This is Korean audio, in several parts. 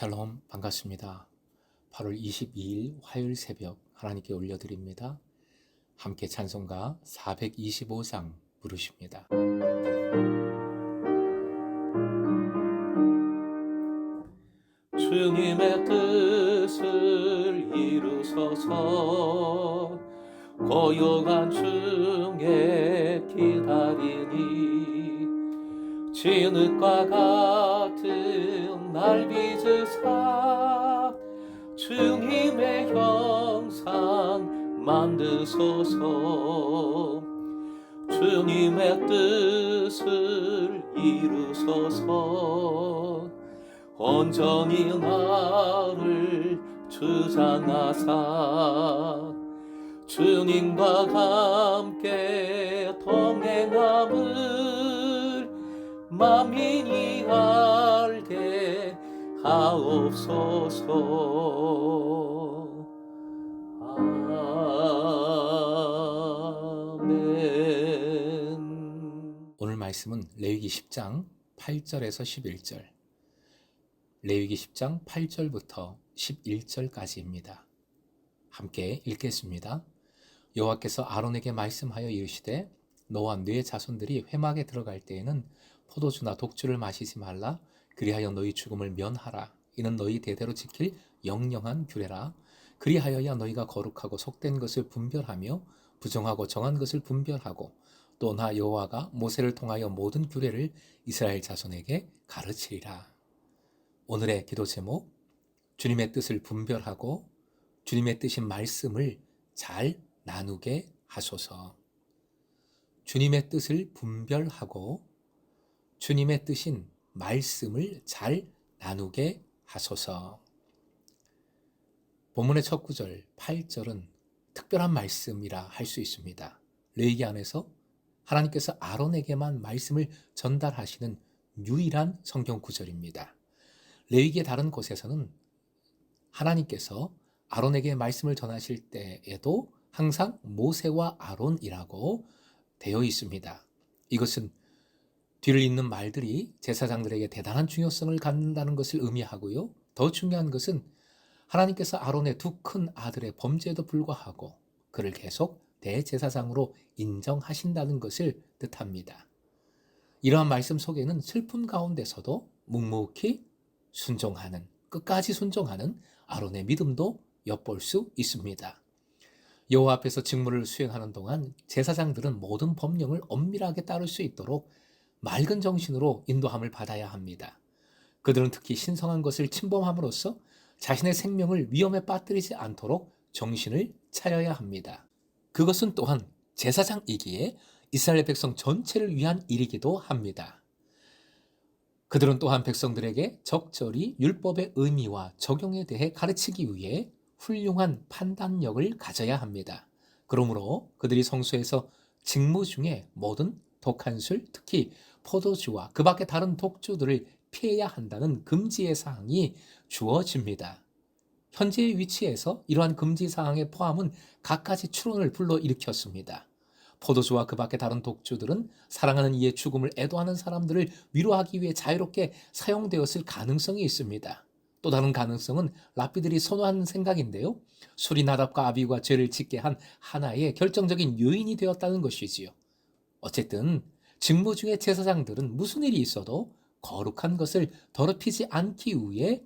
샬롬, 반갑습니다. 8월 22일 화요일 새벽 하나님께 올려드립니다. 함께 찬송가 425장 부르십니다. 주님의 뜻을 이루소서. 고요한 중에 기다리니 진흙과 같은 날 빚으사 주님의 형상 만드소서. 주님의 뜻을 이루소서. 온전히 나를 주장하사 주님과 함께 동행함을 만민이 알게 하옵소서. 아멘. 오늘 말씀은 레위기 10장 8절에서 11절, 레위기 10장 8절부터 11절까지입니다. 함께 읽겠습니다. 여호와께서 아론에게 말씀하여 이르시되 너와 네 자손들이 회막에 들어갈 때에는 포도주나 독주를 마시지 말라. 그리하여 너희 죽음을 면하라. 이는 너희 대대로 지킬 영영한 규례라. 그리하여야 너희가 거룩하고 속된 것을 분별하며 부정하고 정한 것을 분별하고 또 나 여호와가 모세를 통하여 모든 규례를 이스라엘 자손에게 가르치리라. 오늘의 기도 제목, 주님의 뜻을 분별하고 주님의 뜻인 말씀을 잘 나누게 하소서. 주님의 뜻을 분별하고 주님의 뜻인 말씀을 잘 나누게 하소서. 본문의 첫 구절 8절은 특별한 말씀이라 할 수 있습니다. 레위기 안에서 하나님께서 아론에게만 말씀을 전달하시는 유일한 성경 구절입니다. 레위기의 다른 곳에서는 하나님께서 아론에게 말씀을 전하실 때에도 항상 모세와 아론이라고 되어 있습니다. 이것은 뒤를 잇는 말들이 제사장들에게 대단한 중요성을 갖는다는 것을 의미하고요. 더 중요한 것은 하나님께서 아론의 두 큰 아들의 범죄에도 불구하고 그를 계속 대제사장으로 인정하신다는 것을 뜻합니다. 이러한 말씀 속에는 슬픔 가운데서도 묵묵히 순종하는, 끝까지 순종하는 아론의 믿음도 엿볼 수 있습니다. 여호와 앞에서 직무를 수행하는 동안 제사장들은 모든 법령을 엄밀하게 따를 수 있도록 맑은 정신으로 인도함을 받아야 합니다. 그들은 특히 신성한 것을 침범함으로써 자신의 생명을 위험에 빠뜨리지 않도록 정신을 차려야 합니다. 그것은 또한 제사장이기에 이스라엘 백성 전체를 위한 일이기도 합니다. 그들은 또한 백성들에게 적절히 율법의 의미와 적용에 대해 가르치기 위해 훌륭한 판단력을 가져야 합니다. 그러므로 그들이 성소에서 직무 중에 모든 독한 술, 특히 포도주와 그 밖의 다른 독주들을 피해야 한다는 금지의 사항이 주어집니다. 현재의 위치에서 이러한 금지 사항의 포함은 갖가지 추론을 불러일으켰습니다. 포도주와 그 밖의 다른 독주들은 사랑하는 이의 죽음을 애도하는 사람들을 위로하기 위해 자유롭게 사용되었을 가능성이 있습니다. 또 다른 가능성은 랍비들이 선호하는 생각인데요. 술이 나답과 아비후가 죄를 짓게 한 하나의 결정적인 요인이 되었다는 것이지요. 어쨌든 직무 중에 제사장들은 무슨 일이 있어도 거룩한 것을 더럽히지 않기 위해,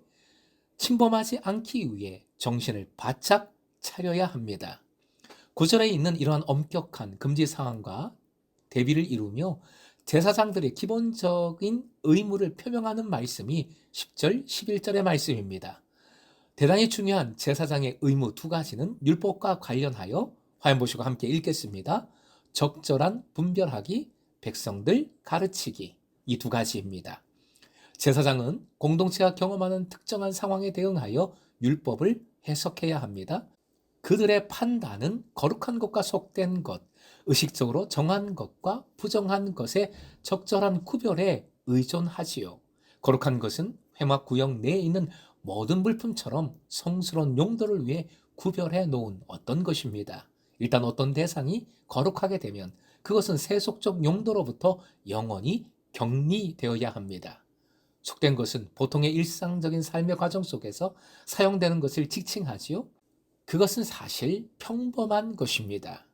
침범하지 않기 위해 정신을 바짝 차려야 합니다. 구절에 있는 이러한 엄격한 금지 사항과 대비를 이루며 제사장들의 기본적인 의무를 표명하는 말씀이 10절, 11절의 말씀입니다. 대단히 중요한 제사장의 의무 두 가지는 율법과 관련하여 화면 보시고 함께 읽겠습니다. 적절한 분별하기, 백성들 가르치기, 이 두 가지입니다. 제사장은 공동체가 경험하는 특정한 상황에 대응하여 율법을 해석해야 합니다. 그들의 판단은 거룩한 것과 속된 것, 의식적으로 정한 것과 부정한 것의 적절한 구별에 의존하지요. 거룩한 것은 회막 구역 내에 있는 모든 물품처럼 성스러운 용도를 위해 구별해 놓은 어떤 것입니다. 일단 어떤 대상이 거룩하게 되면 그것은 세속적 용도로부터 영원히 격리되어야 합니다. 속된 것은 보통의 일상적인 삶의 과정 속에서 사용되는 것을 지칭하지요. 그것은 사실 평범한 것입니다.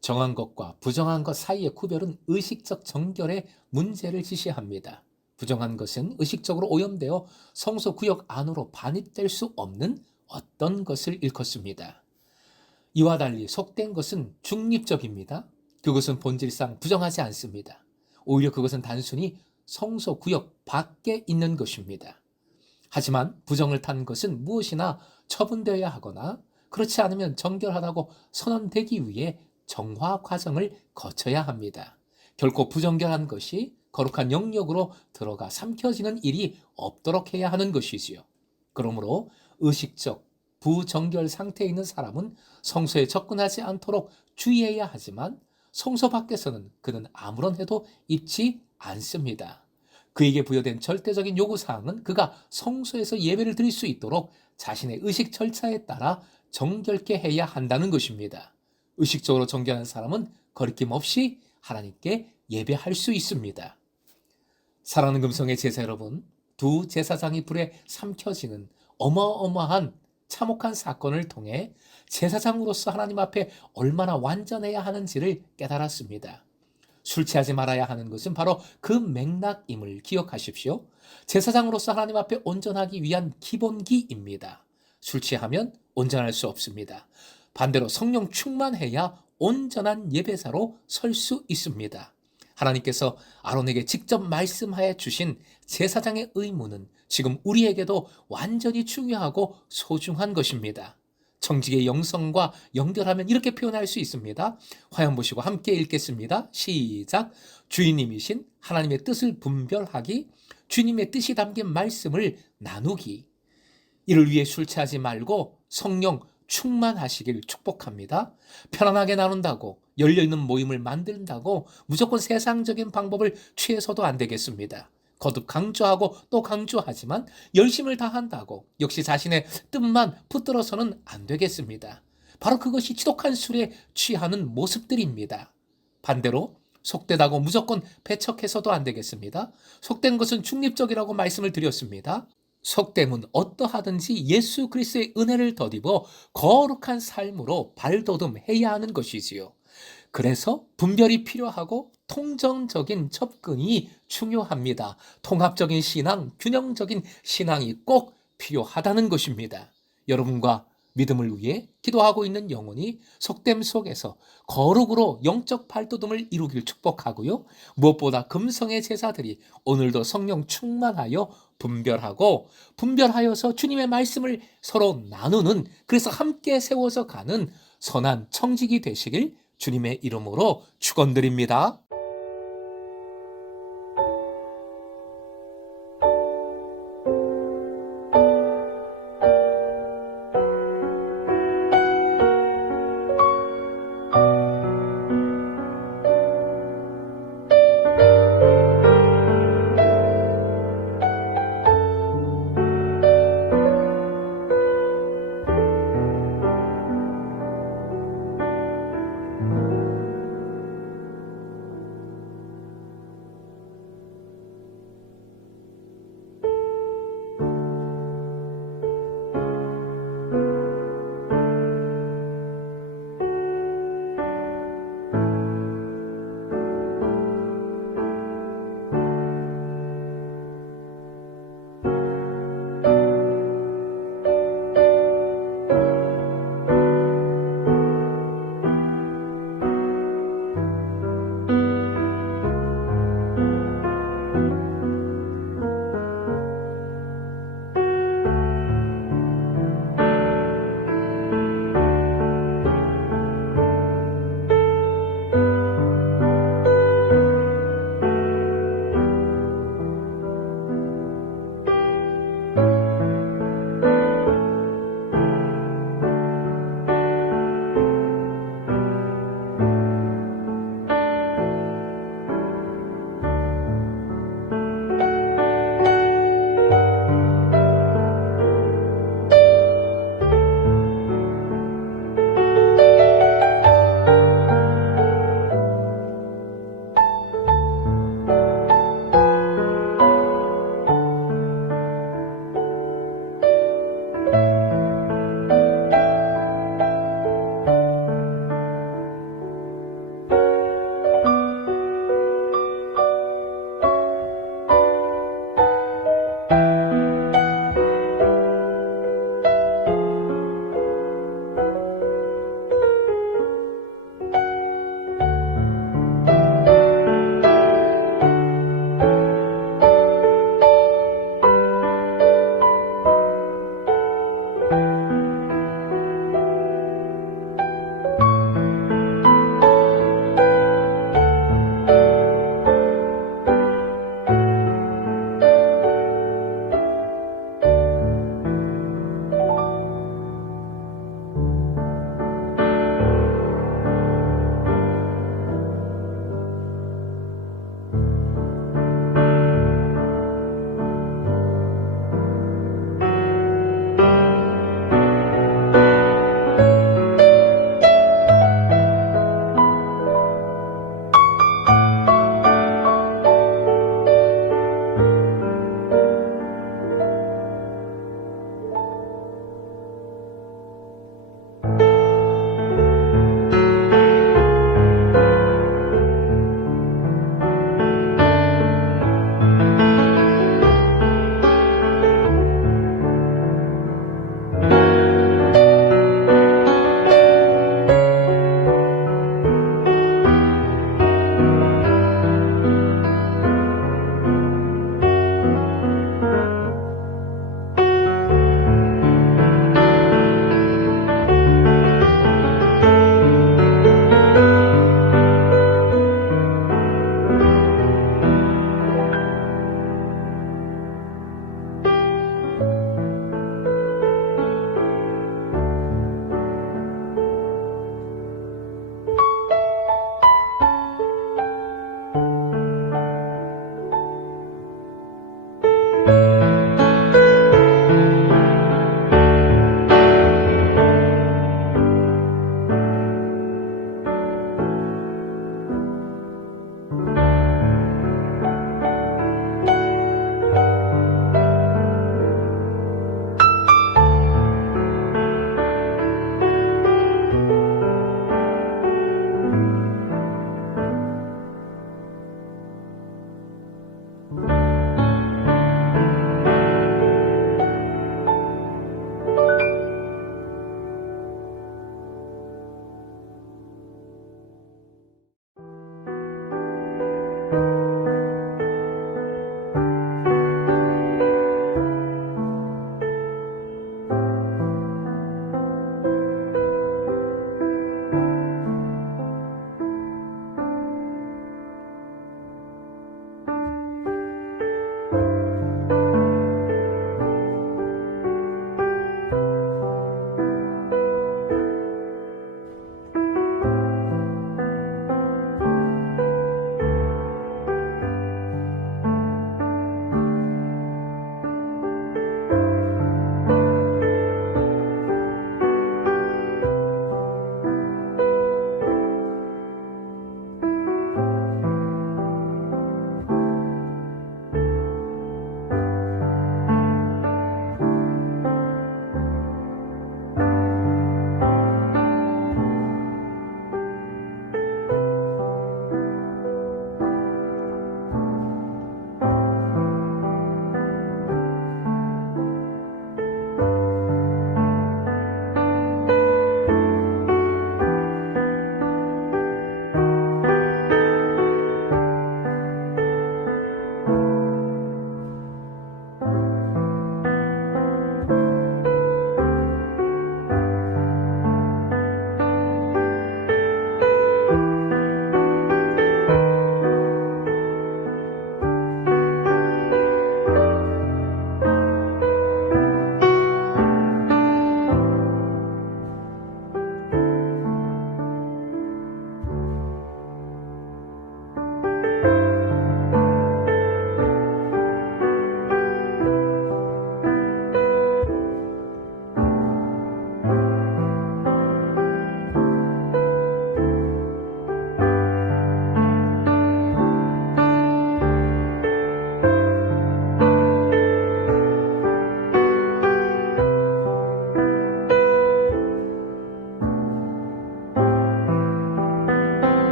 정한 것과 부정한 것 사이의 구별은 의식적 정결의 문제를 지시합니다. 부정한 것은 의식적으로 오염되어 성소 구역 안으로 반입될 수 없는 어떤 것을 일컫습니다. 이와 달리 속된 것은 중립적입니다. 그것은 본질상 부정하지 않습니다. 오히려 그것은 단순히 성소 구역 밖에 있는 것입니다. 하지만 부정을 탄 것은 무엇이나 처분되어야 하거나 그렇지 않으면 정결하다고 선언되기 위해 정화 과정을 거쳐야 합니다. 결코 부정결한 것이 거룩한 영역으로 들어가 삼켜지는 일이 없도록 해야 하는 것이지요. 그러므로 의식적 부정결 상태에 있는 사람은 성소에 접근하지 않도록 주의해야 하지만 성소 밖에서는 그는 아무런 해도 입지 않습니다. 그에게 부여된 절대적인 요구사항은 그가 성소에서 예배를 드릴 수 있도록 자신의 의식 절차에 따라 정결케 해야 한다는 것입니다. 의식적으로 정결한 사람은 거리낌 없이 하나님께 예배할 수 있습니다. 사랑하는 금성의 제자 여러분, 두 제사장이 불에 삼켜지는 어마어마한 참혹한 사건을 통해 제사장으로서 하나님 앞에 얼마나 완전해야 하는지를 깨달았습니다. 술 취하지 말아야 하는 것은 바로 그 맥락임을 기억하십시오. 제사장으로서 하나님 앞에 온전하기 위한 기본기입니다. 술 취하면 온전할 수 없습니다. 반대로 성령 충만해야 온전한 예배자로 설 수 있습니다. 하나님께서 아론에게 직접 말씀하여 주신 제사장의 의무는 지금 우리에게도 완전히 중요하고 소중한 것입니다. 청지기의 영성과 연결하면 이렇게 표현할 수 있습니다. 화면 보시고 함께 읽겠습니다. 시작. 주인님이신 하나님의 뜻을 분별하기, 주님의 뜻이 담긴 말씀을 나누기. 이를 위해 술 취하지 말고 성령 충만하시길 축복합니다. 편안하게 나눈다고, 열려있는 모임을 만든다고 무조건 세상적인 방법을 취해서도 안 되겠습니다. 거듭 강조하고 또 강조하지만 열심을 다한다고 역시 자신의 뜻만 붙들어서는 안 되겠습니다. 바로 그것이 지독한 술에 취하는 모습들입니다. 반대로 속되다고 무조건 배척해서도 안 되겠습니다. 속된 것은 중립적이라고 말씀을 드렸습니다. 속됨은 어떠하든지 예수 그리스도의 은혜를 덧입어 거룩한 삶으로 발돋움해야 하는 것이지요. 그래서 분별이 필요하고 통정적인 접근이 중요합니다. 통합적인 신앙, 균형적인 신앙이 꼭 필요하다는 것입니다. 여러분과 믿음을 위해 기도하고 있는 영혼이 속됨 속에서 거룩으로 영적 발돋움을 이루길 축복하고요. 무엇보다 금성의 제자들이 오늘도 성령 충만하여 분별하여서 주님의 말씀을 서로 나누는, 그래서 함께 세워서 가는 선한 청지기 되시길 주님의 이름으로 축원드립니다.